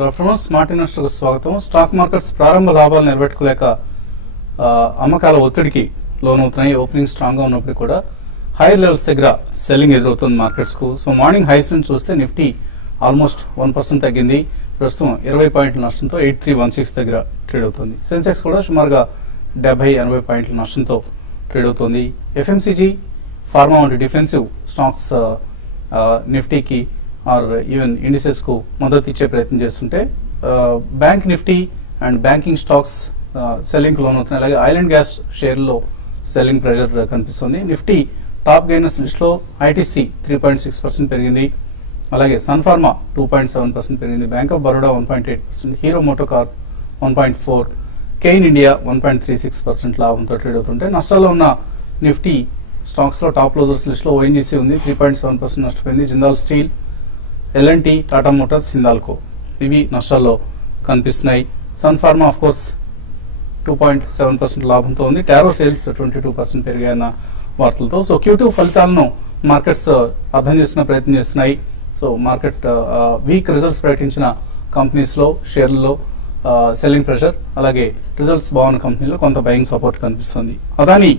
Good afternoon. Smart investor కు స్వాగతం. Stock markets ప్రారంభ లాభాలు నిలబెట్టుకోలేక అమ్మకాల ఒత్తిడికి లోనవుతున్నాయి. ఓపెనింగ్ స్ట్రాంగ్ గా ఉన్నప్పుడు కూడా హైయర్ లెవెల్స్ దగ్గర సెల్లింగ్ ఎదురవుతుంది మార్కెట్స్ కు. సో మార్నింగ్ హైస్ నుంచి చూస్తే నిఫ్టీ ఆల్మోస్ట్ 1% తగ్గింది. ప్రస్తుతం 20 పాయింట్ల నష్టంతో 8316 దగ్గర ట్రేడ్ అవుతుంది. సెన్సెక్స్ కూడా సుమారుగా 70-80 పాయింట్ల నష్టంతో ట్రేడ్ అవుతుంది. ఎఫ్ఎంసీజీ, ఫార్మా వంటి డిఫెన్సివ్ స్టాక్స్ నిఫ్టీకి ఆర్ ఈవెన్ ఇండిసెస్ కు మద్దతు ఇచ్చే ప్రయత్నం చేస్తుంటే bank Nifty and banking stocks selling లోన్ అవుతున్నాయి. అలాగే ఆయిల్ అండ్ గ్యాస్ షేర్లో సెల్లింగ్ ప్రెషర్ కనిపిస్తుంది. నిఫ్టీ టాప్ గెయినర్స్ లిస్ట్ లో ఐటీసీ 3.6% పెరిగింది. అలాగే సన్ ఫార్మా 2.7% పెరిగింది. Bank of Baroda 1.8%, Hero MotoCorp 1.4%, Cairn India 1.36% లాభంతో ట్రేడ్ అవుతుంటే నష్టాల్లో ఉన్న నిఫ్టీ స్టాక్స్ లో టాప్ క్లోజర్స్ లిస్ట్ లో ఓఎన్జీసీ ఉంది, 3.7% నష్టపోయింది. Jindal steel, L and T, Tata Motors, Hindalco ఇవి నష్టాల్లో కనిపిస్తున్నాయి. సన్ ఫార్మా ఆఫ్ కోర్స్ 2.7% లాభంతో ఉంది. టారో సేల్స్ 22% పెరిగాయన్న వార్తలతో. సో Q2 ఫలితాలను మార్కెట్స్ అర్థం చేసుకునే ప్రయత్నం చేస్తున్నాయి. సో మార్కెట్ వీక్ రిజల్ట్స్ ప్రకటించిన కంపెనీస్ లో షేర్లలో సెల్లింగ్ ప్రెషర్, అలాగే రిజల్ట్స్ బాగున్న కంపెనీలో కొంత బయింగ్ సపోర్ట్ కనిపిస్తుంది. అదానీ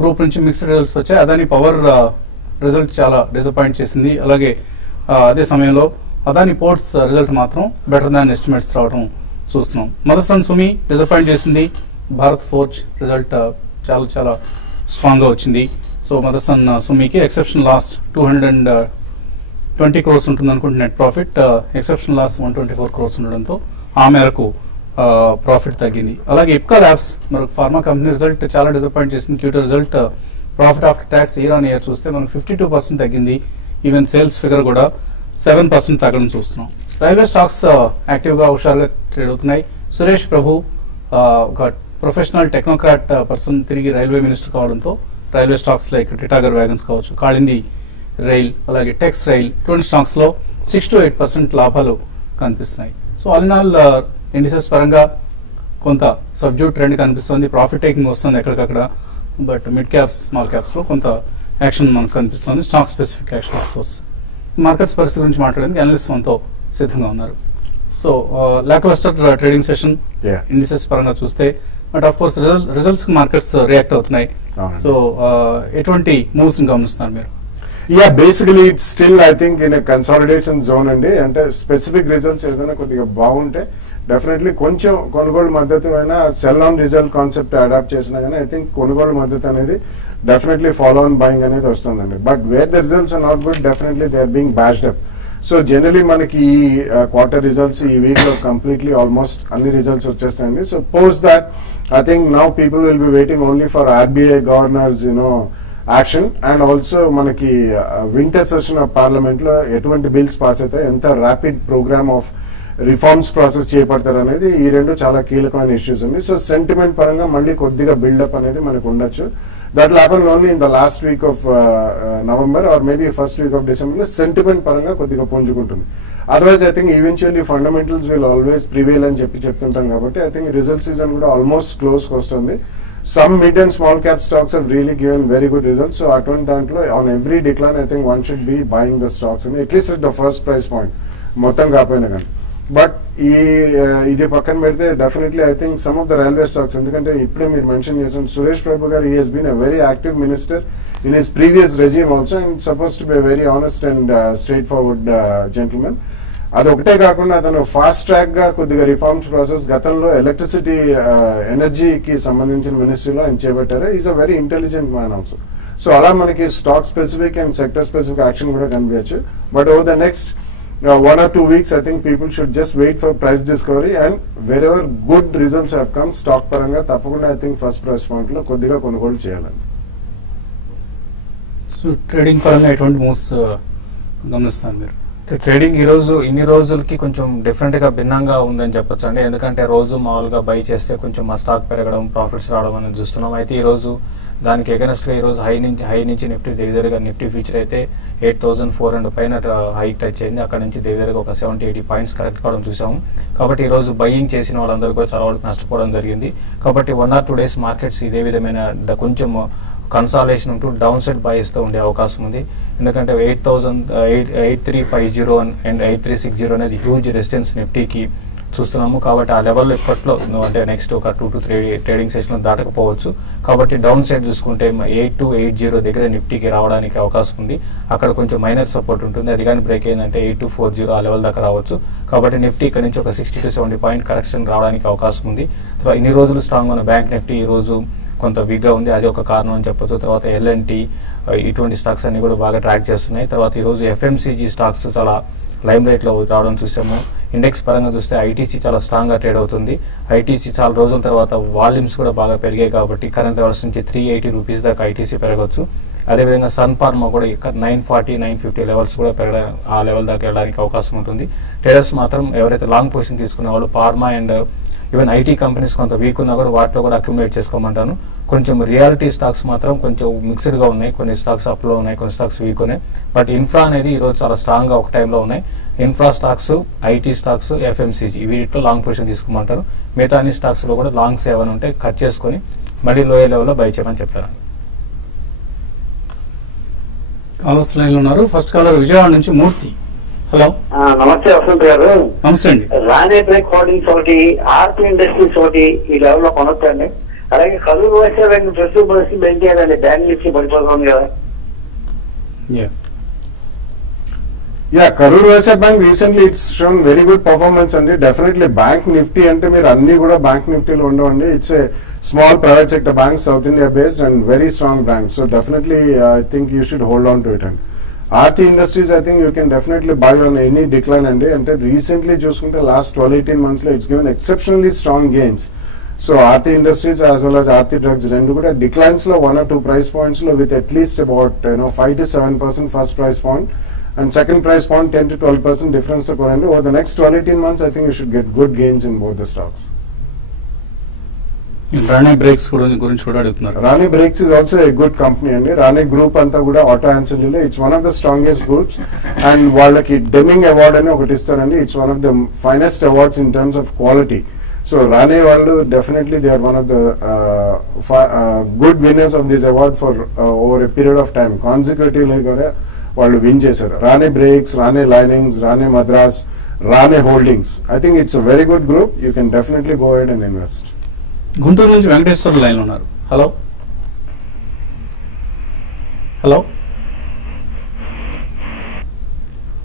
గ్రూప్ నుంచి మిక్స్డ్ రిజల్ట్స్ వచ్చాయి. అదానీ పవర్ రిజల్ట్ చాలా డిసప్పాయింట్ చేసింది. అలాగే అదే సమయంలో అదానీ పోర్ట్స్ రిజల్ట్ మాత్రం బెటర్ దాన్ ఎస్టిమేట్స్ రావడం చూస్తున్నాం. మదర్సన్ సుమి డిసప్పాయింట్ చేసింది. భారత్ ఫోర్జ్ రిజల్ట్ చాలా చాలా స్ట్రాంగ్ గా వచ్చింది. సో మదర్సన్ సుమికి ఎక్సెప్షన్ లాస్ 220 crores ఉంటుంది అనుకుంటే net profit, exception loss 124 crores ఉండడంతో ఆ మేరకు ప్రాఫిట్ తగ్గింది. అలాగే ఇప్కా ల్యాబ్స్ మరొక ఫార్మా కంపెనీ రిజల్ట్ చాలా డిసప్పాయింట్ చేసింది. Q2 result profit after tax year on year చూస్తే మనకు 52% తగ్గింది. ఈవెన్ సేల్స్ ఫిగర్ కూడా 7% తగ్గడం చూస్తున్నాం. రైల్వే స్టాక్స్ యాక్టివ్ గా హుషారుగా ట్రేడ్ అవుతున్నాయి. సురేష్ ప్రభు ఒక ప్రొఫెషనల్ టెక్నోక్రాట్ పర్సన్ తిరిగి రైల్వే మినిస్టర్ కావడంతో railway stocks like Titagarh wagons కావచ్చు, కాళింది రైల్, అలాగే టెక్స్ రైల్ ఇటువంటి స్టాక్స్ లో 6-8% లాభాలు కనిపిస్తున్నాయి. So all in all indices పరంగా కొంత సబ్డ్యూట్ ట్రెండ్ కనిపిస్తుంది. ప్రాఫిట్ టేకింగ్ వస్తుంది ఎక్కడికక్కడ. But mid caps, small caps లో కొంత యాక్షన్ మనకు కనిపిస్తుంది. Stock specific action of course. Markets పరిస్థితి గురించి మాట్లాడేందుకు అనలిస్ట్ మనతో సిద్ధంగా ఉన్నారు. So lacklustre trading session indices పరంగా చూస్తే, but of course results markets react అవుతున్నాయి. సో ఎటువంటి మూవ్స్ గమనిస్తున్నారు మీరు? Basically it's still I think in consolidation zone అండి. అంటే స్పెసిఫిక్ రిజల్ట్స్ ఏదైనా కొద్దిగా బాగుంటే డెఫినెట్లీ కొంచెం కొనుగోలు మద్దతు అయినా sell on result concept adopt చేసినా కానీ ఐ థింక్ కొనుగోలు మద్దతు అనేది డెఫినెట్లీ ఫాలో ఆన్ బయింగ్ అనేది వస్తుందండి. But where the results are not good, definitely they are being bashed up. So generally మనకి ఈ క్వార్టర్ రిజల్ట్స్ ఈ వీక్ లో కంప్లీట్లీ ఆల్మోస్ట్ అన్ని రిజల్ట్స్ వచ్చేస్తాయండి. So post that I think now people will be waiting only for RBI governor's action and also మనకి winter session of parliament లో ఎటువంటి bills pass అవుతాయి, ఎంత rapid programme of reforms process చేపడతారు అనేది ఈ రెండు చాలా కీలకమైన ఇష్యూస్ ఉంది. సో సెంటిమెంట్ పరంగా మళ్ళీ కొద్దిగా బిల్డప్ అనేది మనకు ఉండొచ్చు. That will happen only in the last week of November or maybe first week of December లో సెంటిమెంట్ పరంగా కొద్దిగా పుంజుకుంటుంది. Otherwise I think eventually fundamentals will always prevail అని చెప్తుంటాం కాబట్టి ఐ థింక్ రిజల్ట్ సీజన్ కూడా ఆల్మోస్ట్ క్లోజ్ కి వస్తుంది. Some mid and small cap stocks have really given very good results. So aటువంటి దాంట్లో on every decline I think one should be buying the stocks and at least at the first price point మొత్తం కాకపోయినా కానీ. But ఇది పక్కన పెడితే definitely I think some of the railway stocks, ఎందుకంటే ఇప్పుడే మీరు మెన్షన్ చేసిన సురేష్ ప్రభు గారు, he has been a very active minister in his previous resume also and suppose to be a very honest and straightforward gentlemen. అది ఒకటే కాకుండా అతను fast track గా కొద్దిగా రిఫార్మ్స్ ప్రాసెస్ గతంలో ఎలక్ట్రిసిటీ ఎనర్జీకి సంబంధించిన మినిస్ట్రీలో ఆయన చేపట్టారు. Is a very intelligent man also. So అలా మనకి stock specific and sector specific action కూడా కనిపించచ్చు. But over the next 1 or 2 weeks I think people should just wait for price discovery and wherever good results have come stock paranga tappakunda I think first price point lo koddiga konugolu cheyalani. So trading పరంగా ఎటువంటి moves గమనిస్తారు మీరు? Trading ఈ రోజు ఇన్ని రోజులకి కొంచెం different గా భిన్నంగా ఉందని చెప్పొచ్చు అండి. ఎందుకంటే రోజు మామూలుగా బై చేస్తే కొంచెం మా స్టాక్ పెరగడం, ప్రాఫిట్స్ రావడం అనేది చూస్తున్నాం. అయితే ఈ రోజు దానికి ఎగనెస్ట్ గా ఈ రోజు హై నుంచి నిఫ్టీ దగ్గరగా నిఫ్టీ ఫ్యూచర్ అయితే 8400 పైన హై టచ్ అయింది. అక్కడ నుంచి దగ్గరగా ఒక 70-80 పాయింట్స్ కరెక్ట్ కావడం చూసాము. కాబట్టి ఈ రోజు బయింగ్ చేసిన వాళ్ళందరూ కూడా చాలా వరకు నష్టపోవడం జరిగింది. కాబట్టి 1 or 2 days మార్కెట్స్ ఇదే విధమైన కొంచెం కన్సాలేషన్ ఉంటూ డౌన్ సైడ్ బైస్ తో ఉండే అవకాశం ఉంది. ఎందుకంటే 8350 అండ్ 8360 అనేది హ్యూజ్ రెసిస్టెన్స్ నిఫ్టీకి చూస్తున్నాము. కాబట్టి ఆ లెవెల్లో ఇప్పట్లో అంటే నెక్స్ట్ ఒక 2 to 3 ట్రేడింగ్ సెషన్ దాటకపోవచ్చు. కాబట్టి డౌన్ సైడ్ చూసుకుంటే 8280 దగ్గర నిఫ్టీకి రావడానికి అవకాశం ఉంది. అక్కడ కొంచెం మైనర్ సపోర్ట్ ఉంటుంది. అది కానీ బ్రేక్ అయిందంటే 8240 ఆ లెవెల్ దాకా రావచ్చు. కాబట్టి నిఫ్టీ ఇక్కడ నుంచి ఒక 60 to 70 పాయింట్ కరెక్షన్ రావడానికి అవకాశం ఉంది. తర్వాత ఇన్ని రోజులు స్ట్రాంగ్ ఉన్న బ్యాంక్ నిఫ్టీ ఈ రోజు కొంత వీక్ గా ఉంది. అది ఒక కారణం అని చెప్పొచ్చు. తర్వాత L&T ఇటువంటి స్టాక్స్ అన్ని కూడా బాగా ట్రాక్ చేస్తున్నాయి. తర్వాత ఈ రోజు FMCG స్టాక్స్ చాలా లైమ్ లైట్ లో రావడం చూసాము. ఇండెక్స్ పరంగా చూస్తే ఐటీసీ చాలా స్ట్రాంగ్ గా ట్రేడ్ అవుతుంది. ఐటీసీ చాలా రోజుల తర్వాత వాల్యూమ్స్ కూడా బాగా పెరిగాయి కాబట్టి కరెంట్ లెవెల్స్ నుంచి 380 రూపీస్ దాకా ఐటీసీ పెరగవచ్చు. అదేవిధంగా సన్ ఫార్మా కూడా 940, 950 లెవెల్స్ కూడా ఆ లెవెల్ దాకా వెళ్ళడానికి అవకాశం ఉంటుంది. ట్రేడర్స్ మాత్రం ఎవరైతే లాంగ్ పొజిషన్ తీసుకునే వాళ్ళు pharma and even IT companies కొంత వీక్ ఉన్నా కూడా వాటిలో కూడా అక్యుములేట్ చేసుకోమంటాను. కొంచెం రియాలిటీ స్టాక్స్ మాత్రం కొంచెం మిక్స్డ్ గా ఉన్నాయి. కొన్ని స్టాక్స్ అప్ లో ఉన్నాయి, కొన్ని స్టాక్స్ వీక్ ఉన్నాయి. బట్ ఇన్ఫ్రా అనేది ఈ రోజు చాలా స్ట్రాంగ్ గా ఒక టైంలో ఉన్నాయి. Infra stocks, IT stocks, FMCG వీటిలో లాంగ్ పొజిషన్ తీసుకోమంటారు. మిగతా అన్ని స్టాక్స్ లో కూడా లాంగ్స్ ఏమైనా ఉంటే కట్ చేసుకుని మళ్ళీ లోయర్ లెవెల్ లో బై చేయమని చెప్తాను. కాలర్స్ లైన్ లో ఉన్నారు. ఫస్ట్ కాలర్ విజయవాడ నుంచి మూర్తి. హలో, నమస్తే వసంత్ గారు. నమస్తే అండి. రాణి బ్రేక్ హోల్డింగ్స్ ఒకటి, ఆర్పి ఇండస్ట్రీస్ ఒకటి ఈ లెవెల్ లో కొనొచ్చండి. అలాగే కరూర్ వైశ్య బ్యాంక్ ప్రస్తుత పరిస్థితి ఏం చేయాలండి? బ్యాంక్ నుంచి పడిపోతుంది కదా. Karur Vysya Bank recently it's shown very good performance and definitely Bank Nifty ante meer anni kuda Bank Nifty lo undavandi. It's a small private sector bank, South India based and very strong bank. So definitely I think you should hold on to it. And Aarti Industries I think you can definitely buy on any decline ante recently chusukunte last 12-18 months lo it's given exceptionally strong gains. So Aarti Industries as well as Aarti Drugs rendu kuda declines lo 1 or 2 price points lo with at least about 5 to 7% first price point and second price point 10 to 12% difference to Korandi. Over the next 12-18 months I think you should get good gains in both the stocks. Rani Brakes gurinchi kuda adugutunnaru. Rani Brakes is also a good company andi. Rani Group anta kuda auto ancillary it's one of the strongest groups and vallaki Deming award ani okati istarandi. It's one of the finest awards in terms of quality. So Rani vallu definitely they are one of the good winners of this award for over a period of time consecutively kuda వాళ్ళు win చేశారు. Rane brakes, Rane linings, Rane Madras, Rane holdings. I think it's a very good group. You can definitely go ahead and invest. Guntur నుంచి Venkateswara line ఉన్నారు. Hello hello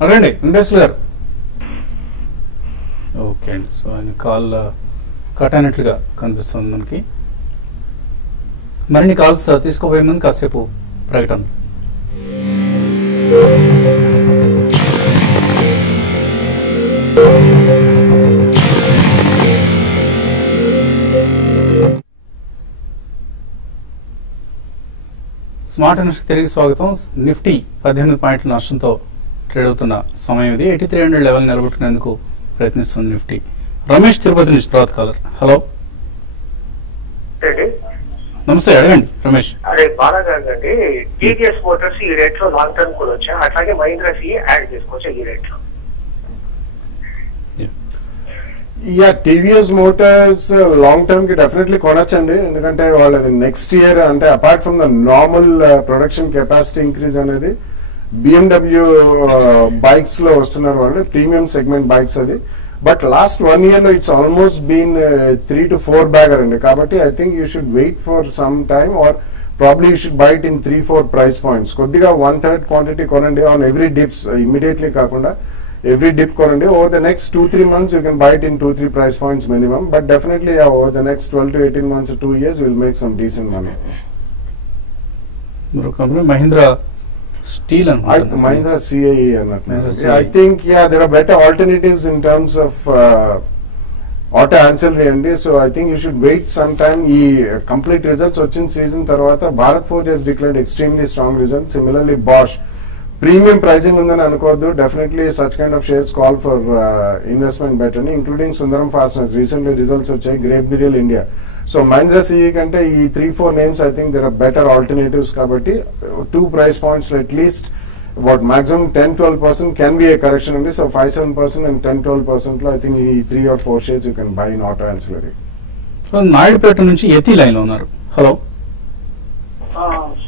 అడగండి వెంకటేశ్వర గారు. Okay అండి. So ఆయన call cut అయినట్లుగా కనిపిస్తుంది మనకి. మరిన్ని కాల్స్ తీసుకోబోయే ముందు కాసేపు ప్రకటన. స్మార్ట్ ఇన్వెస్ట్ తిరిగి స్వాగతం. నిఫ్టీ 18 పాయింట్ల నష్టంతో ట్రేడ్ అవుతున్న సమయం ఇది. 8300 లెవెల్ నిలబెట్టుకునేందుకు ప్రయత్నిస్తుంది నిఫ్టీ. రమేష్ తిరుపతి నుంచి తర్వాత కాలర్. హలో నమస్తే, అడగండి రమేష్. అదే బాలాగాండి, టీవీఎస్ మోటార్స్ ఈ రేట్ లో లాంగ్ టర్మ్ కూడా వచ్చా, అట్లాగే మహీంద్రా సిఏ యాడ్ చేసుకోవచ్చా ఈ రేట్ లో? టీవీఎస్ మోటార్స్ లాంగ్ టర్మ్ కి డెఫినెట్లీ కొనొచ్చండి. ఎందుకంటే వాళ్ళది నెక్స్ట్ ఇయర్ అంటే apart from the normal production capacity increase అనేది BMW బైక్స్ లో వస్తున్నారు వాళ్ళు, ప్రీమియం సెగ్మెంట్ బైక్స్ అది. బట్ లాస్ట్ 1 year లో it's almost been 3 to 4 bagger అండి. కాబట్టి I think you should wait for some time or probably you should buy it in 3-4 price points. కొద్దిగా 1/3 quantity కొనండి ఆన్ ఎవ్రీ డిప్స్, ఇమీడియట్లీ కాకుండా every dip కొనండి. Over the next 2-3 months you can buy it in 2-3 price points minimum, but definitely over the next 12 to 18 months or 2 years we'll make some decent money. Mahindra Steel and Mahindra CAE అన్నట్టు. I think there are better alternatives in terms of auto ancillary అండి. So I think you should wait some time. ఈ complete results వచ్చిన season తర్వాత Bharat Forge has declared extremely strong results. Similarly Bosch premium pricing ఉందని అనుకోవద్దు. Definitely such kind of shares call for investment better, including Sundaram fasteners. Recently results వచ్చాయి, great Gabriel India. So Mahindra CIE కంటే ఈ 3-4 names I think there are better alternatives. కాబట్టి 2 price points at least about maximum 10-12% can be a correction అండి. So 5-7% and 10-12% లో I think ఈ 3 or 4 shares you can buy in auto ancillary. Naidupeta నుంచి యతి line లో ఉన్నారు. Hello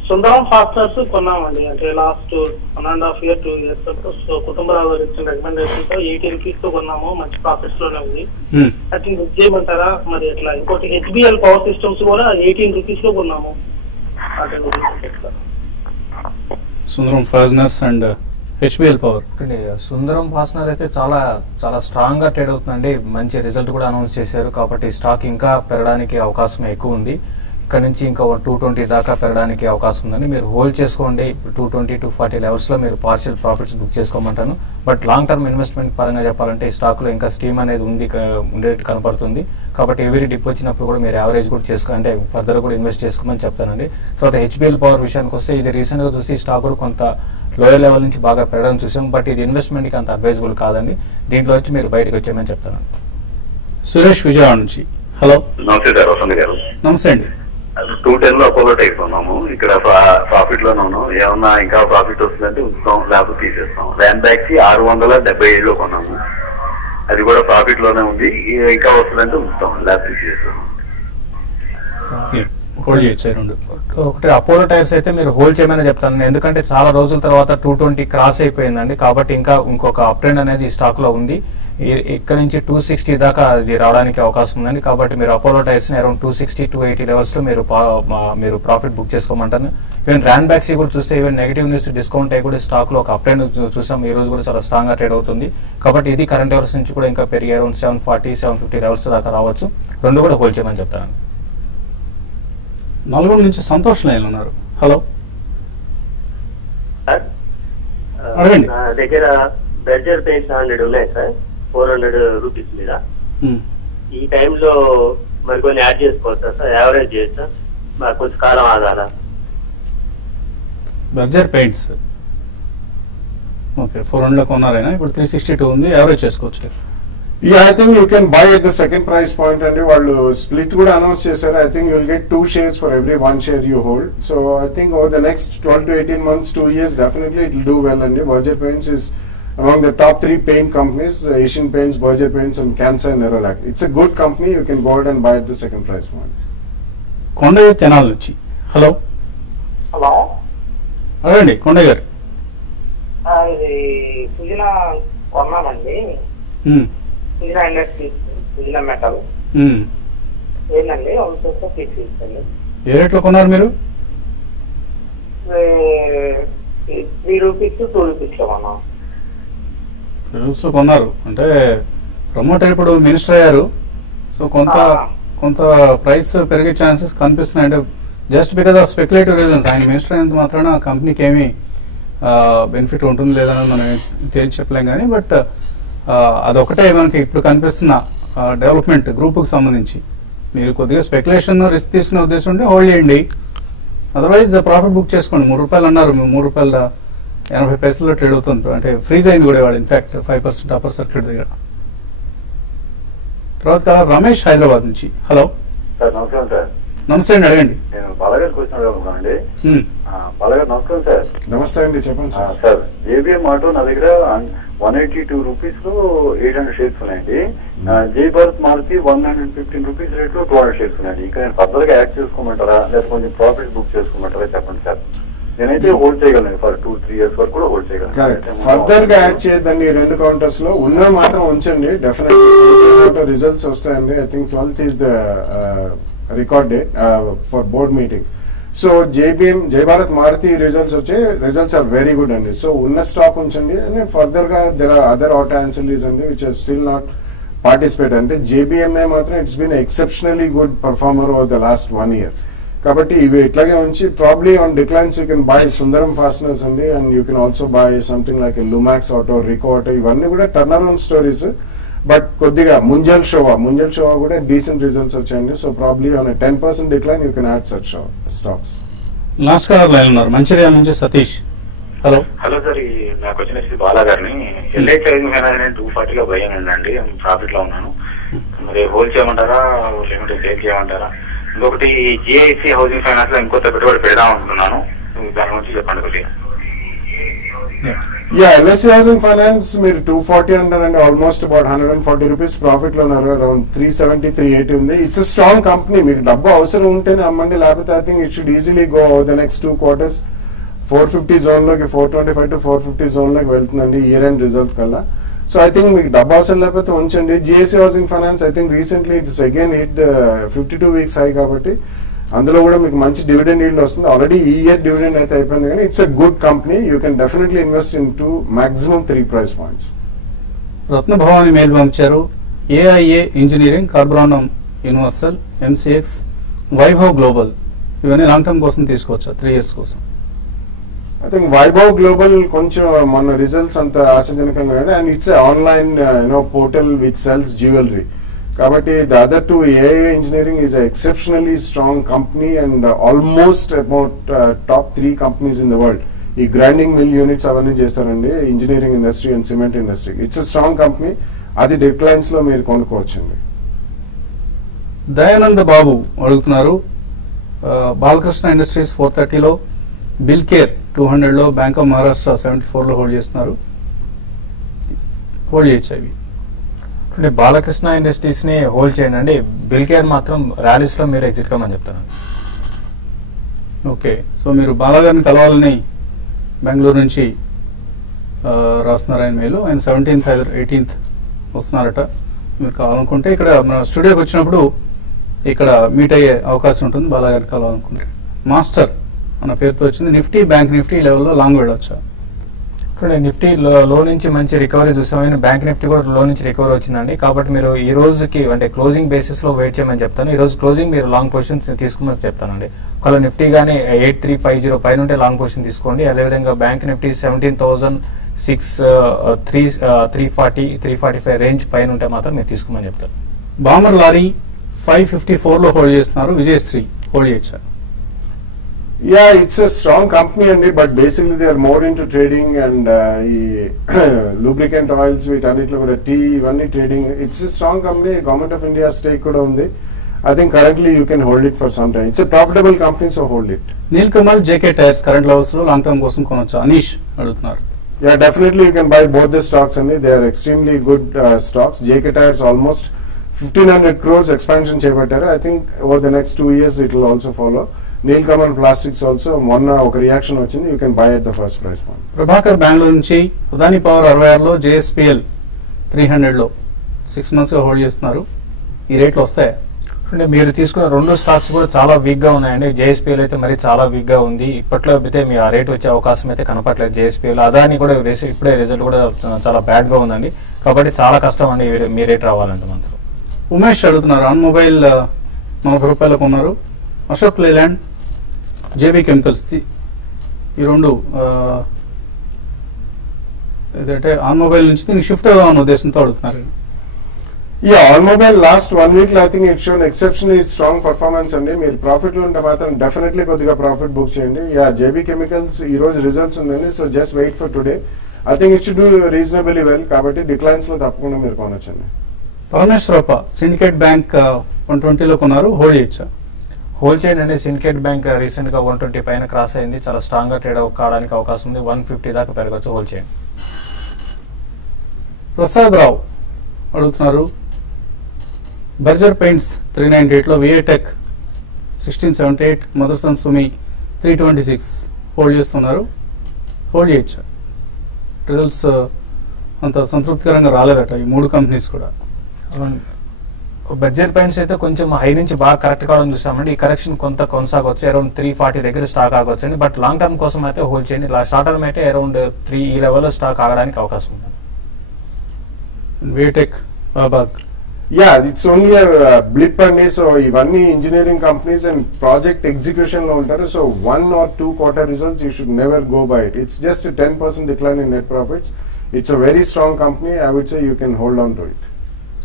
సుందరం pastors కొన్నామండి. అంటే last 1.5 year 2 years so Kutumbarao గారు ఇచ్చిన రికమెండేషన్ తో 80 rupees తో కొన్నాము. మంచి ప్రాఫిట్స్ లోనే ఉంది. అది చేయమంటారా మరి ఎట్లా? ఇంకోటి హెచ్బిఎల్ పవర్ సిస్టమ్స్ కూడా 18 rupees లో కొన్నాము. సుందరం ఫాస్టనర్స్ అండ్ హెచ్బిఎల్ పవర్. సుందరం ఫాస్టనర్ అయితే చాలా చాలా స్ట్రాంగ్ గా ట్రేడ్ అవుతుందండి. మంచి రిజల్ట్ కూడా అనౌన్స్ చేశారు కాబట్టి స్టాక్ ఇంకా పెరగడానికి అవకాశం ఎక్కువ ఉంది. ఇక్కడ నుంచి ఇంకా 220 దాకా పెరగడానికి అవకాశం ఉందని మీరు హోల్డ్ చేసుకోండి. 220 to 40 లెవెల్స్ లో మీరు పార్షియల్ ప్రాఫిట్స్ బుక్ చేసుకోమంటాను. బట్ లాంగ్ టర్మ్ ఇన్వెస్ట్మెంట్ పరంగా చెప్పాలంటే ఈ స్టాక్ లో ఇంకా స్టీమ్ అనేది ఉండేట్టు కనపడుతుంది. కాబట్టి ఎవరీ డిప్ వచ్చినప్పుడు కూడా మీరు యావరేజ్ కూడా అంటే ఫర్దర్ కూడా ఇన్వెస్ట్ చేసుకోమని చెప్తానండి. తర్వాత హెచ్బిఎల్ పవర్ విషయానికి వస్తే ఇది రీసెంట్ గా చూసి స్టాక్ కూడా కొంత లోయర్ లెవెల్ నుంచి బాగా పెరగడం చూసాం. బట్ ఇది ఇన్వెస్ట్మెంట్ కి అంత అడ్వైజబుల్ కాదండి. దీంట్లో వచ్చి మీరు బయటకు వచ్చేయమని చెప్తానండి. సురేష్ విజయవాడ నుంచి. హలో. నమస్తే సార్, వసంత్ గారు. నమస్తే అండి. 210 లో అపోలో టైప్ ఉన్నాము. ఇక్కడ ప్రాఫిట్ లోనే ఏమన్నా ఇంకా ప్రాఫిట్ వస్తుందంటే ఉంచుతాం, లేకపోతే తీసేస్తాం. ల్యాండ్ బ్యాక్ కి 677 లో కొన్నాము. అది కూడా ప్రాఫిట్ లోనే ఉంది. ఇంకా వస్తుందంటే ఉంచుతాం, లేకపోతే తీసేస్తాం. ఒకటి అపోలో టైర్స్ అయితే మీరు హోల్డ్ చేయమని చెప్తాను. ఎందుకంటే చాలా రోజుల తర్వాత 220 క్రాస్ అయిపోయిందండి. కాబట్టి ఇంకా ఇంకొక అప్ ట్రెండ్ అనేది స్టాక్ లో ఉంది. ఇక్కడ నుంచి 260 దాకా అది రావడానికి అవకాశం ఉందండి. కాబట్టి మీరు అపోలో టైర్స్ ని అరౌండ్ 260 to 80 లెవెల్స్ లో మీరు ప్రాఫిట్ బుక్ చేసుకోమంటారు. ఈవెన్ ర్యాన్ బ్యాక్స్ కూడా చూస్తే ఈవెన్ నెగిటివ్ న్యూస్ డిస్కౌంట్ అయ్యి కూడా స్టాక్ లో ఒక అప్ ట్రెండ్ చూసాం. ఈ రోజు కూడా చాలా స్ట్రాంగ్ గా ట్రేడ్ అవుతుంది. కాబట్టి ఇది కరెంట్ లెవెల్స్ నుంచి కూడా ఇంకా పెరిగి అరౌండ్ 740-750 లెవెల్స్ దాకా రావచ్చు. రెండు కూడా హోల్డ్ చేయమని చెప్తాను. నల్గొండ నుంచి సంతోష్ లైన్ ఉన్నారు. హలో. అడగండి. నా దగ్గర బెర్జర్ పెయింట్స్ 100 ఉన్నాయి సార్, 400 రూపీస్ మీద. ఈ టైంలో మరి కొన్ని యాడ్ చేసుకోవచ్చా సార్? యావరేజ్ చేయొచ్చా? మరి కొంచెం కాలం ఆగాలా? బెర్జర్ పెయింట్స్ ఓకే 400 లో కొన్నారైనా ఇప్పుడు 362 ఉంది. యావరేజ్ చేసుకోవచ్చు. Yeah, I think you can buy at the second price point and వాళ్ళు split కూడా announce చేశారు. I think you'll get 2 shares for every 1 share you hold. So I think over the next 12 to 18 months, 2 years, definitely it will do well. And Berger Paints is among the top 3 paint companies: Asian Paints, Berger Paints, and Kansai Nerolac. It's a good company. You can go ahead and buy at the second price point. Kondaiah Tenali నుంచి. Hello. Hello. అడగండి కొండయ్య గారు. ఇది Sujana కొన్నామండి. Sujana industries, Sujana metal ఏంటండి అవసరం తీసుకెళ్ళండి. ఏ రేట్లో కొన్నారు మీరు? 3 rupees to 2 rupees లో కొన్నాం. కొన్నారు అంటే ప్రమోటర్ ఇప్పుడు మినిస్టర్ అయ్యారు. సో కొంత ప్రైస్ పెరిగే ఛాన్సెస్ కనిపిస్తున్నాయి. అంటే just because of speculative reasons. ఆయన మినిస్టర్ అయినంత మాత్రాన ఆ కంపెనీకి ఏమీ బెనిఫిట్ ఉంటుంది లేదని మనం తేల్చి చెప్పలేం. కానీ బట్ అదొకటే మనకి ఇప్పుడు కనిపిస్తున్న డెవలప్మెంట్ గ్రూప్కి సంబంధించి. మీరు కొద్దిగా స్పెక్యులేషన్ రిస్క్ తీసుకునే ఉద్దేశం ఉంటే హోల్డ్ చేయండి. అదర్వైజ్ ప్రాఫిట్ బుక్ చేసుకోండి. 3 రూపాయలు అన్నారు, 3 రూపాయల 80 పైసల్లో ట్రేడ్ అవుతుంది. అంటే ఫ్రీజ్ అయింది కూడా ఇవాళ ఇన్ఫాక్ట్ 5% అప్పర్ సర్క్యూట్ దగ్గర. తర్వాత రమేష్ హైదరాబాద్ నుంచి. Hello sir. నమస్కారం సార్. నమస్తే అండి, అడగండి. నేను బాలగారు కూర్చున్నాను అండి. బాలగారు నమస్కారం సార్. నమస్తే అండి, చెప్పండి సార్. సార్, జేబీఎం ఆటో నా దగ్గర 182 రూపీస్ లో 800 షేర్స్ ఉన్నాయండి. జై భారత్ మారుతి 115 రూపీస్ రేట్ లో 200 షేర్స్ ఉన్నాయండి. ఇంకా నేను ఫర్దర్ గా యాడ్ చేసుకోమంటారా, లేదా కొంచెం ప్రాఫిట్ బుక్ చేసుకోమంటారా చెప్పండి సార్. నేనైతే హోల్డ్ చేయగలను ఫర్ 2-3 years వరకు కూడా హోల్డ్ చేయగలను. ఫర్దర్ గా యాడ్ చేయద్దండి 2 కౌంటర్స్ లో. ఉన్న మాత్రం ఉంచండి. డెఫినెట్లీ రిజల్ట్స్ వస్తాయండి. I think 12th is the record date for board meeting. So JBM, Jai Bharat Maruti results are very good అండి. సో ఉన్న స్టాక్ ఉంచండి. అండ్ ఫర్దర్ గా there are other auto ancillaries అండి which are still not participate. అంటే JBMA మాత్రం it's been exceptionally good performer over the last 1 year. కాబట్టి ఇవి ఇట్లాగే ఉంచి probably on declines you can buy Sundaram fasteners అండి. And you can also buy something like Lumax auto, Rico auto. ఇవన్నీ కూడా turn around stories. But కొద్దిగా ముంజల్ షోవా కూడా డీసెంట్ రిజల్ట్స్ వచ్చాయండి. So probably on 10% decline you can add such stocks. Last caller line ఉన్నారు మంచిర్యాల నుంచి Satish. Hello. Hello sir, నాకు వచ్చిన బాలా గారిని ఎల్ఐసి 240 లో పోయానండి. ప్రాఫిట్ లో ఉన్నాను. మరి హోల్డ్ చేయమంటారా లేకుంటే సేల్ చేయమంటారా? ఇంకొకటి జిఐసి హౌసింగ్ ఫైనాన్స్ లో ఇంకొక పెట్టుబడి పెడదాం అనుకున్నాను, దాని గురించి చెప్పండి కొద్దిగా. యా ఎల్ఐసి హౌసింగ్ ఫైనాన్స్ మీరు 240 అంటారండి, ఆల్మోస్ట్ అబౌట్ 140 రూపీస్ ప్రాఫిట్ లో ఉన్నారు. అరౌండ్ 370, 380 ఉంది. It's a strong company. మీకు డబ్బు అవసరం ఉంటేనే అమ్మండి, లేకపోతే I think it should easily go the next 2 quarters 450 zone లోకి 425 to 450 జోన్ లోకి వెళ్తుందండి ఇయర్ ఎండ్ రిజల్ట్ కల్లా. సో ఐ థింక్ మీకు డబ్బు అవసరం లేకపోతే ఉంచండి. GSC housing finance I think recently it's again hit 52 weeks high కాబట్టి అందులో కూడా మీకు మంచి డివిడెండ్ ఈల్డ్ వస్తుంది. ఆల్రెడీ ఈ ఇయర్ డివిడెండ్ అయితే అయిపోయింది, కానీ it's a good company. You can definitely invest in to maximum 3 price points. Ratnabhavani mail పంపించారు. AIA engineering, Carborundum universal, MCX, Vaibhav global ఇవన్నీ లాంగ్ టర్మ్ కోసం తీసుకోవచ్చా 3 years కోసం? ఐ థింక్ వైభవ్ గ్లోబల్ కొంచెం మన రిజల్ట్స్ అంత ఆశాజనకంగా and it's online portal which sells jewellery కాబట్టి the other 2 AIA engineering is exceptionally strong company and almost about top 3 companies in the world. ఈ గ్రైండింగ్ మిల్ యూనిట్స్ అవన్నీ చేస్తారండి engineering industry and cement industry. It's a strong company. అది declines లో మీరు కొనుక్కోవచ్చండి. దయానంద బాబు అడుగుతున్నారు, Balakrishna industries 430లో, బిల్ కేర్ 200లో, బ్యాంక్ ఆఫ్ మహారాష్ట్ర 74లో హోల్డ్ చేస్తున్నారు. హోల్డ్ చేయొచ్చు అవి? అంటే బాలకృష్ణ ఇండస్ట్రీస్ ని హోల్డ్ చేయండి అండి. బిల్ కేర్ మాత్రం ర్యాలీస్ లో మీరు ఎగ్జిట్ కమని చెప్తాను. ఓకే, సో మీరు బాలాగారిని కలవాలని బెంగళూరు నుంచి రాస్తున్నారు ఆయన మెయిల్. ఆయన 17th, 18th వస్తున్నారట. మీరు కావాలనుకుంటే ఇక్కడ మన స్టూడియోకి వచ్చినప్పుడు ఇక్కడ మీట్ అయ్యే అవకాశం ఉంటుంది. బాలాగారిని కలవాలనుకుంటే మాస్టర్ అన్న పేరుతో వచ్చింది. నిఫ్టీ, బ్యాంక్ నిఫ్టీ లెవెల్లో లాంగ్ వెళ్ళొచ్చా? నిఫ్టీ లో నుంచి మంచి రికవరీ చూసాం. బ్యాంక్ నిఫ్టీ కూడా లో నుంచి రికవరీ వచ్చిందండి. కాబట్టి మీరు ఈ రోజుకి అంటే క్లోజింగ్ బేసిస్ లో వెయిట్ చేయమని చెప్తాను. ఈ రోజు క్లోజింగ్ మీరు లాంగ్ పొజిషన్ తీసుకోమని చెప్తానండి. ఒకవేళ నిఫ్టీ గానీ 8350 పైన ఉంటే లాంగ్ పొజిషన్ తీసుకోండి. అదేవిధంగా బ్యాంక్ నిఫ్టీ 17,340, 345 రేంజ్ పైన ఉంటే మాత్రం మీరు తీసుకోమని చెప్తాను. బామర్ లారీ 554లో హోల్డ్ చేస్తున్నారు. విజయశ్రీ హోల్డ్ చేయొచ్చా? Yeah, it's a strong company అండి, but basically they are more into trading and ఈ lubricant oils వీటన్నిటిలో కూడా టీ ఇవన్నీ trading. It's a strong company. Government of India stake కూడా ఉంది. I think currently you can hold it for some time. It's a profitable company, so hold it. Nilkamal, JK tyres current levels లో long term కోసం కొనొచ్చా? అనీష్ అడుగుతున్నారు. Yeah, definitely you can buy both the stocks అండి. They are extremely good stocks. JK Tyres almost 1,500 crores expansion చేపట్టారు. I think over the next 2 years it will also follow. Nilkamal plastics also మొన్న ఒక reaction వచ్చింది. You can buy at the first price point. Prabhakar Bengaluru నుంచి, Adani power 66లో, జేఎస్పీఎల్ 300లో 6 months hold చేస్తున్నారు. ఈ రేట్లు వస్తాయి? అంటే మీరు తీసుకున్న 2 స్టాక్స్ కూడా చాలా వీక్ గా ఉన్నాయండి. జేఎస్పీఎల్ అయితే మరి చాలా వీక్ గా ఉంది. ఇప్పట్లో అయితే మీ ఆ రేట్ వచ్చే అవకాశం అయితే కనపట్లేదు జేఎస్పీఎల్. అదాని కూడా ఇప్పుడే రిజల్ట్ కూడా చాలా బ్యాడ్ గా ఉందండి. కాబట్టి చాలా కష్టం అండి మీ రేట్ రావాలంటే మనకు. ఉమేష్ అడుగుతున్నారు, ఆన్ మొబైల్ 40 రూపాయలకు ఉన్నారు. అశోక్ లేలాండ్, జేబీ కెమికల్స్ ఈ 2 ఏదంటే ఆన్ మొబైల్ నుంచి దీనికి షిఫ్ట్ అవుదామన్న ఉద్దేశంతో అడుగుతున్నారు. Yeah, OnMobile last 1 week లో I think it shown exceptionally strong performance అండి. మీరు ప్రాఫిట్ లో ఉంటే మాత్రం డెఫినెట్లీ కొద్దిగా ప్రాఫిట్ బుక్ చేయండి. యా, జేబీ కెమికల్స్ ఈ రోజు రిజల్ట్స్ ఉందండి. So just wait for today. I think it should do reasonably well. కాబట్టి డిక్లైన్స్ లో తప్పకుండా మీరు కొనొచ్చండి. పరమేశ్వరప్ప, సిండికేట్ బ్యాంక్ 120లో కొన్నారు. హోల్డ్ చేయొచ్చా? హోల్డ్ చేయండి అండి. సిండికేట్ బ్యాంక్ రీసెంట్ గా 120 పైన క్రాస్ అయింది. చాలా స్ట్రాంగ్ గా ట్రేడ్ కావడానికి అవకాశం ఉంది. 150 దాకా పెరగచ్చు. హోల్డ్ చేయండి. ప్రసాద్ రావు అడుగుతున్నారు, బర్జర్ పెయింట్స్ 398లో, విఏటెక్ 1678, మదర్సన్ సుమి 326 హోల్డ్ చేస్తున్నారు. హోల్డ్ చేయొచ్చా? రిజల్ట్స్ అంత సంతృప్తికరంగా రాలేదట ఈ 3 కంపెనీస్ కూడా. బడ్జెట్ పాయింట్స్ అయితే కొంచెం హై నుంచి బాగా కరెక్ట్ కావడం చూసామండి. ఈ కరెక్షన్ కొంత కొనసాగవచ్చు. అరౌండ్ 340 దగ్గర స్టాక్ ఆగవచ్చు అండి. బట్ లాంగ్ టర్మ్ కోసం అయితే హోల్డ్ చేయండి. షార్ట్ టర్మ్ అయితే అరౌండ్ 3 ఈ లెవెల్లో స్టాక్ ఆగడానికి అవకాశం ఉంది. VA Tech, Wabag, yeah, it's only blip అండి. సో ఇవన్నీ engineering companies and project execution లో ఉంటారు. So 1 or 2 quarter results you should never go by it. It's just 10% decline in net profits. It's a very strong company. I would say you can hold on to it.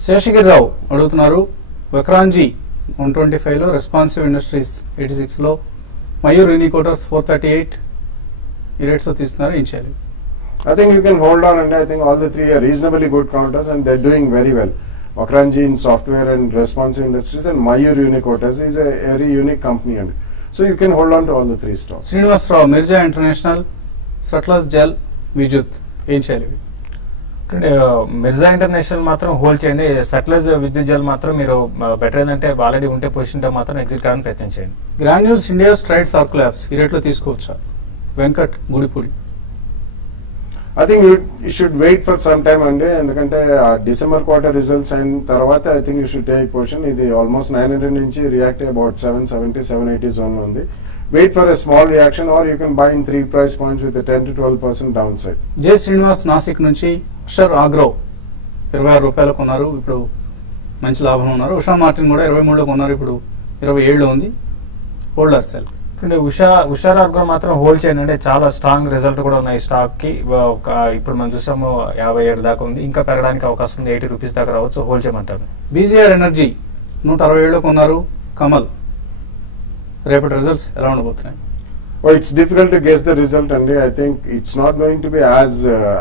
Seshagirirao అడుగుతున్నారు, వక్రాంజీ 125లో, responsive industries 86లో, Mayur Uniquoters 438 ఈ rates తీస్తున్నారు. ఏం చేయాలి? I think you can hold on, and I think all the 3 are reasonably good counters and they're doing very well. Wakranji in software and responsive industries, and Mayur Unicotas is a very unique company, and so you can hold on to all the 3 stocks. Srinivasarao, Mirza international Satluj Jal Vidyut ఏం చేయాలి? Mirza international మాత్రం hold చేయండి. సట్లెజ్ విద్యుత్ జల్ మాత్రం మీరు better ఏంటంటే already ఉంటే position మాత్రం ఎగ్జిట్ కావడానికి ప్రయత్నం చేయండి. Granules India straight circle apps ఈ రేట్లో తీసుకోవచ్చా? Venkat Gudipudi. I think you should wait for some time అండి, ఎందుకంటే డిసెంబర్ క్వార్టర్ రిజల్ట్స్ అయిన తర్వాత I think you should take position. ఇది ఆల్మోస్ట్ 900 నుంచి రియాక్ట్ అబౌట్ 770, 780 జోన్ లో ఉంది. Wait for a small reaction or you can buy in 3 price points with a 10 to 12% down side. J Srinivas Nashik నుంచి Usher agro 26 రూపాయలు కొన్నారు, ఇప్పుడు మంచి లాభం ఉన్నారు. ఉషా మార్టిన్ కూడా 23లో కొన్నారు, ఇప్పుడు 27లో ఉంది. Hold or sell. ఉషా ఆగ్రో మాత్రం హోల్డ్ చేయండి, అంటే చాలా స్ట్రాంగ్ రిజల్ట్ కూడా ఉన్నాయి స్టాక్ కి. ఇప్పుడు మనం చూసాము 57 దాకా ఉంది, ఇంకా పెరగడానికి అవకాశం ఉంది, 80 రూపీస్ దాకా రావచ్చు. హోల్డ్ చేయమంటారు. బీజీఆర్ ఎనర్జీ 167లో కొన్నారు. కమల్ రేపటి రిజల్ట్స్ ఎలా ఉండబోతున్నాయి? It's difficult to guess the result అండి. I think it's not going to be as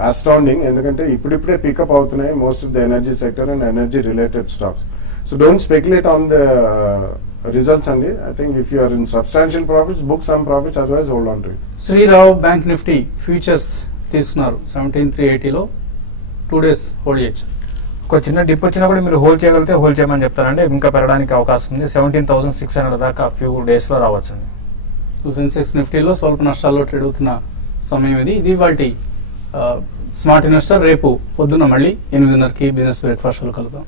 outstanding, ఎందుకంటే ఇప్పుడిప్పుడే పికప్ అవుతున్నాయి most of the energy sector and energy related stocks. So don't speculate on the results అండి. I think if you are in substantial profits book some profits, otherwise hold on to it. Srirao bank nifty futures తీసుకున్నారు 17,380లో, 2 days hold చేయొచ్చు. ఒక చిన్న dip వచ్చినా కూడా మీరు hold చేయగలిగితే హోల్డ్ చేయమని చెప్తారండి, ఇంకా పెరగడానికి అవకాశం ఉంది. 17,600 దాకా ఫ్యూ డేస్ లో రావచ్చు అండి. సెన్సెక్స్ నిఫ్టీలో స్వల్ప నష్టాల్లో ట్రేడ్ అవుతున్న సమయం ఇది వాటి స్మార్ట్ ఇన్వెస్టర్. రేపు పొద్దున్న మళ్ళీ 8:30కి బిజినెస్ బ్రేక్ఫాస్ట్ లో కలుద్దాం.